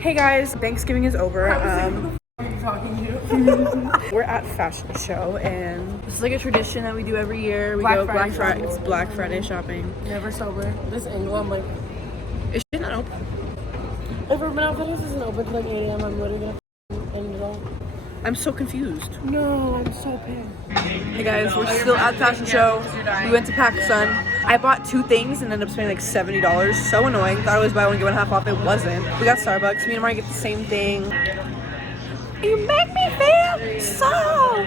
Hey guys, Thanksgiving is over. We're at fashion show and this is like a tradition that we do every year. We go Black Friday. It's Black Friday shopping. Never sober. This angle, I'm like, is shit not open? if Urban Outfitters isn't open till like 8 a.m., I'm literally gonna end it all. I'm so confused. No, I'm so pissed. Hey guys, we're still at the fashion show. We went to PacSun. I bought 2 things and ended up spending like $70. So annoying. Thought it was buy one, get one half off. It wasn't. We got Starbucks. Me and Mari get the same thing. You make me feel so.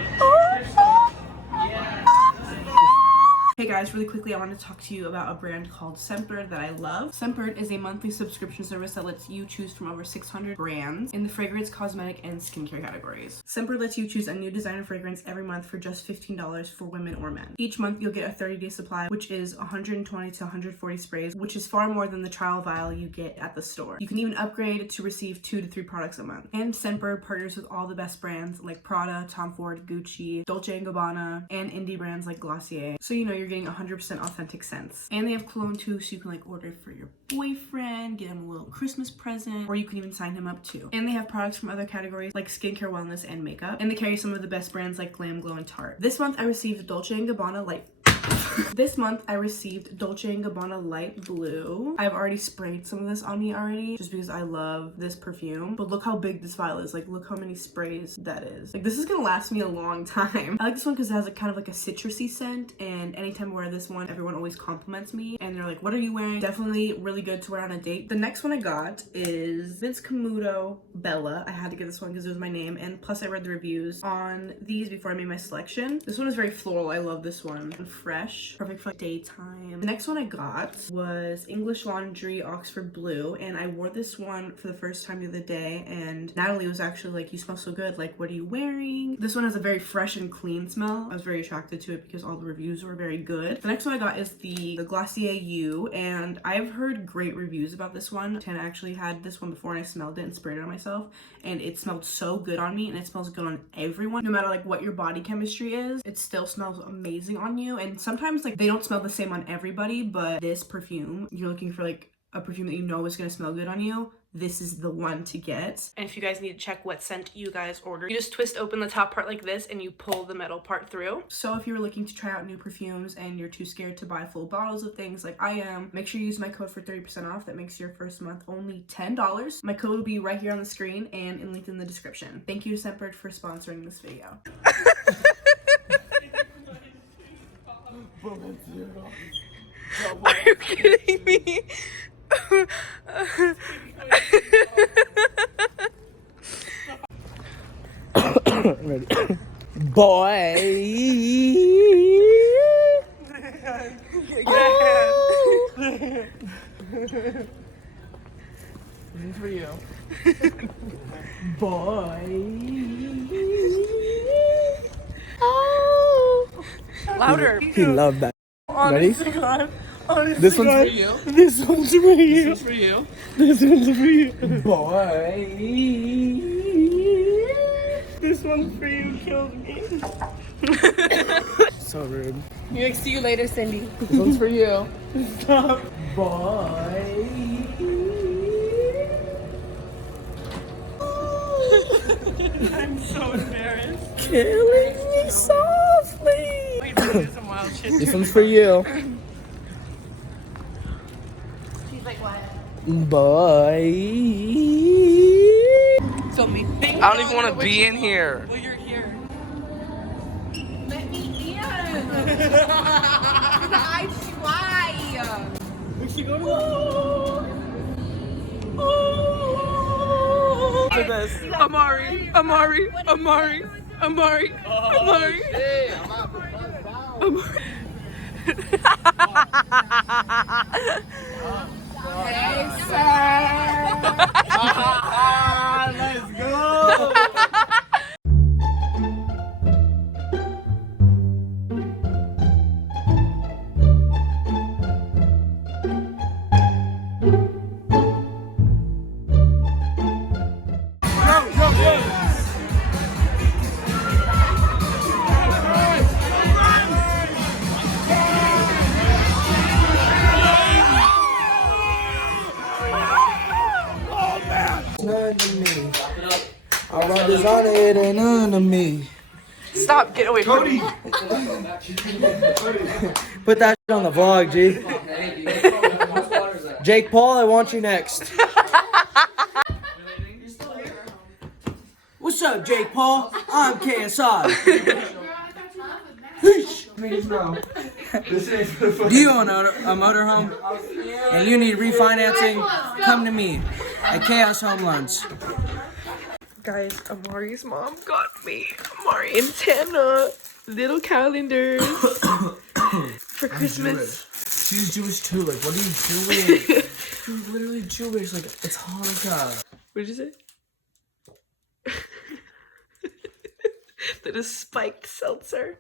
Hey guys, really quickly I want to talk to you about a brand called Scentbird that I love. Scentbird is a monthly subscription service that lets you choose from over 600 brands in the fragrance, cosmetic, and skincare categories. Scentbird lets you choose a new designer fragrance every month for just $15 for women or men. Each month you'll get a 30-day supply, which is 120 to 140 sprays, which is far more than the trial vial you get at the store. You can even upgrade to receive 2 to 3 products a month. And Scentbird partners with all the best brands like Prada, Tom Ford, Gucci, Dolce & Gabbana, and indie brands like Glossier. So you know you're getting 100% authentic scents. And they have cologne too, so you can like order it for your boyfriend, get him a little Christmas present, or you can even sign him up too. And they have products from other categories like skincare, wellness, and makeup. And they carry some of the best brands like Glam, Glow, and Tarte. This month I received Dolce & Gabbana Light Light Blue. I've already sprayed some of this on me already just because I love this perfume. But look how big this vial is. Like, look how many sprays that is. Like, this is gonna last me a long time. I like this one because it has a kind of like a citrusy scent, and anytime I wear this one, everyone always compliments me and they're like, what are you wearing? Definitely really good to wear on a date. The next one I got is Vince Camuto Bella. I had to get this one because it was my name, and plus I read the reviews on these before I made my selection. This one is very floral. I love this one. And fresh, perfect for like daytime. The next one I got was English Laundry Oxford Blue, and I wore this one for the first time the other day, and Natalie was actually like, you smell so good, like what are you wearing? This one has a very fresh and clean smell. I was very attracted to it because all the reviews were very good. The next one I got is the Glossier U, and I've heard great reviews about this one. Tana actually had this one before and I smelled it and sprayed it on myself, and it smelled so good on me, and it smells good on everyone. No matter like what your body chemistry is, it still smells amazing on you. And sometimes like they don't smell the same on everybody, but this perfume, you're looking for like a perfume that you know is gonna smell good on you, this is the one to get. And if you guys need to check what scent you guys order, you just twist open the top part like this and you pull the metal part through. So if you're looking to try out new perfumes and you're too scared to buy full bottles of things like I am, make sure you use my code for 30% off. That makes your first month only $10. My code will be right here on the screen and linked in the description. Thank you to Scentbird for sponsoring this video. Are you kidding me? Boy. This is for you. Boy. Louder. He loved that. Honest Ready? to God. Honest This to one's God. for you. This one's for you. This is for you. This one's for you. Boy. This one's for you. Killed me. So rude. You like, see you later, Cindy. This one's for you. Stop. Boy. I'm so embarrassed. Killing me softly. Wait, do some wild shit. This one's for you. She's like, what? Boy. Tell me. I don't even want to be in here. Well, you're here. Let me in. I try. We should go to To this. Amari. Hey, sir. Let's go. enemy. Our brothers on it and enemy. Stop, get away from me. Put that shit on the vlog, G. Jake Paul, I want you next. What's up, Jake Paul? I'm KSI. Do you own a motorhome and you need refinancing? Come to me at Chaos Home Loans. Guys, Amari's mom got me Amari and Tana little calendars for Christmas. She's Jewish too. Like, what are you doing? She's literally Jewish. Like, it's Hanukkah. What did you say? That is spiked seltzer.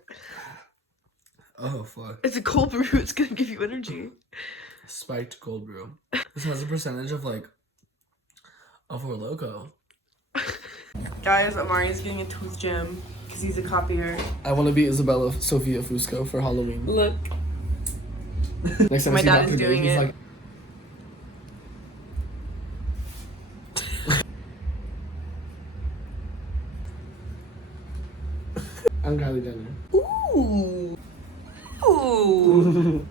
Oh, fuck. It's a cold brew. It's gonna give you energy. Spiked cold brew. This has a percentage of, like, of Four Loko. Guys, Amari's getting a tooth gem because he's a copier. I want to be Isabella Sophia Fusco for Halloween. Look. Next time My I see dad Dr. is doing Dave, he's it. like, I'm Kylie Jenner. Ooh. Ooh.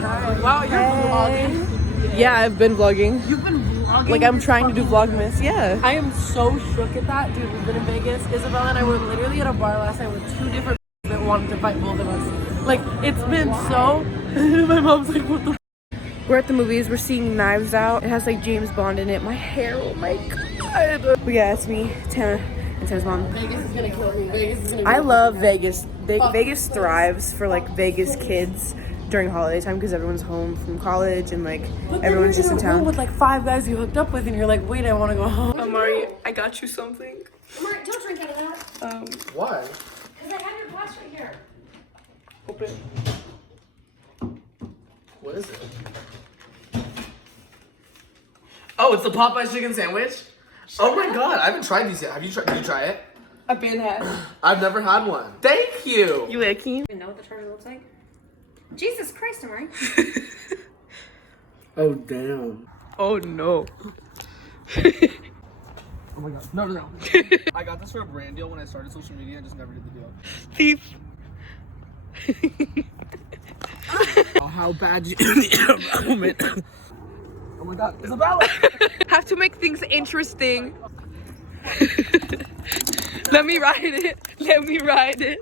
Wow, you're vlogging. Yeah, I've been vlogging. You've been vlogging? Like, I'm trying to do Vlogmas, yeah. I am so shook at that. Dude, we've been in Vegas. Isabella and I were literally at a bar last night with two different that wanted to fight both of us. Like, it's been so... My mom's like, what the f***? We're at the movies. We're seeing Knives Out. It has, like, James Bond in it. My hair, oh my god. But yeah, it's me, Tana, and Tana's mom. Vegas is gonna kill me. Vegas is gonna I love Vegas. Vegas thrives for, like, Vegas kids during holiday time because everyone's home from college and like everyone's just in town. With like 5 guys you hooked up with and you're like, wait, I want to go home. Amari, I got you something. Amari, don't drink out of that. Why? Because I have your glass right here. Open. What is it? Oh, it's the Popeyes chicken sandwich. Oh my god, I haven't tried these yet. Have you tried? Did you try it? I've been had. I've never had one. Thank you. You like it? You know what the charger looks like? Jesus Christ, Amari. Oh damn. Oh no. Oh my god. No. I got this for a brand deal when I started social media. I just never did the deal. Thief. Oh, how bad you the moment. Oh my god, Isabella! Have to make things interesting. Let me ride it. Let me ride it.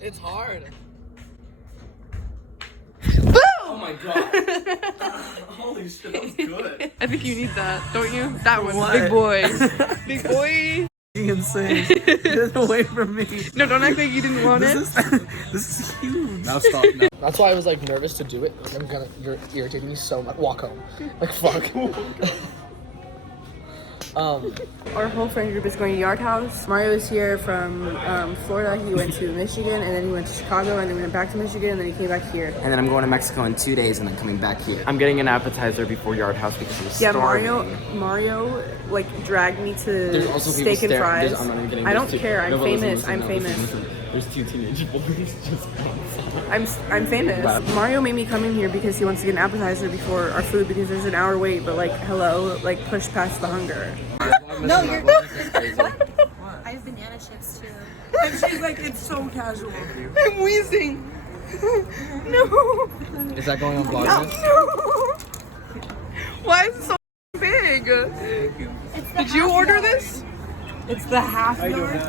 It's hard. Boom! Oh my god. Holy shit, that was good. I think you need that, don't you? That one. What? Big boy. Big boy. Insane. Get it away from me. No, don't act like you didn't want it. This is huge. Now stop. No. That's why I was like nervous to do it. Like, you're irritating me so much. Walk home. Like fuck. Our whole friend group is going to Yard House. Mario is here from Florida. He went to Michigan and then he went to Chicago and then we went back to Michigan and then he came back here. And then I'm going to Mexico in 2 days and then coming back here. I'm getting an appetizer before Yard House because I'm starving. Mario like dragged me to There's also people steak and staring. fries. I'm not even kidding. I There's don't two- care. I'm no, but famous. listen, I'm no, famous. listen. There's 2 teenage boys just I'm famous. Wow. Mario made me come in here because he wants to get an appetizer before our food because there's an hour wait. But like, hello, like push past the hunger. No, you're I have banana chips too. And she's like, it's so casual. I'm wheezing. No. Is that going on Vlogmas? No. Why is it so big? Did you order this? It's the half yard.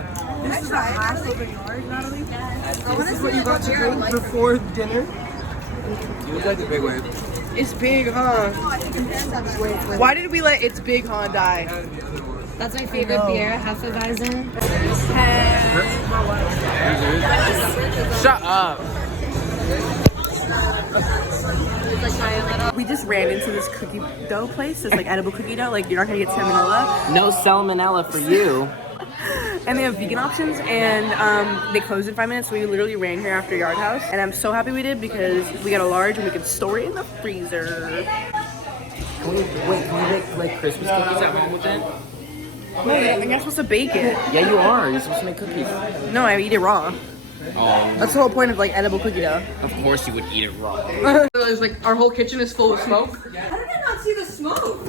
This is the half of a yard, Natalie. This is what you got to drink before dinner. You look like the big wave. It's big, huh? Why did we let It's Big, huh die? That's my favorite beer, Hefeweizen. Shut up. We just ran into this cookie dough place. It's like edible cookie dough. Like you're not gonna get salmonella. No salmonella for you. And they have vegan options, and they closed in 5 minutes. So we literally ran here after Yard House, and I'm so happy we did because we got a large and we could store it in the freezer. Can we make like Christmas cookies at home with it? No, you're not supposed to bake it. Yeah, you are. You're supposed to make cookies. No, I eat it raw. Oh, That's the whole point of like edible cookie dough. of course you would eat it raw. It's like our whole kitchen is full of smoke. How did I not see the smoke?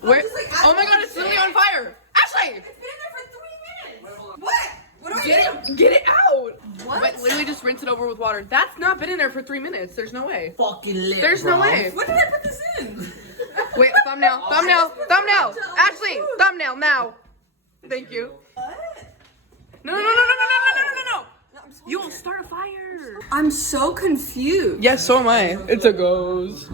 Where? Oh my god, it's literally on fire! Ashley! It's been in there for 3 minutes. What? What do I do? Get it out! What? Wait, literally just rinse it over with water. That's not been in there for 3 minutes. There's no way. Fucking lit. There's no way. When did I put this in? Wait, thumbnail. Ashley, thumbnail now. Thank you. No. You will start a fire. I'm so confused. Yes, so am I. It's a ghost.